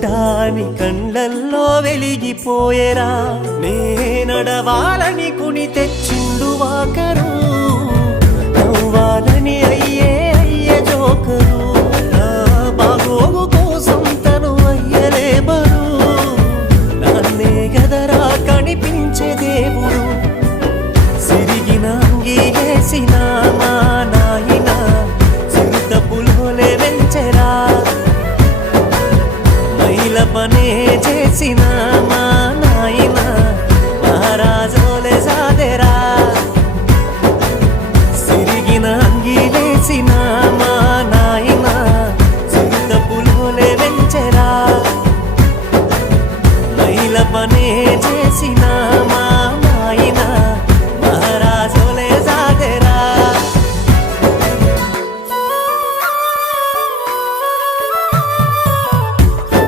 బిడ్డాని కండ్లల్లో వెలిగిపోయేరా నే నడవాలని కొని తెచ్చిండు వాకరు నవ్వాలని అయ్యే జోకరు నా బాగోగు కోసం తను అయ్యలే బరు నాన్నే గదరా కనిపించే దేవుడు సిరిగిన అంగీలేసిన మా నాయన చిరుత పులోలే వెంచెరా మైల పనే చేసిన మా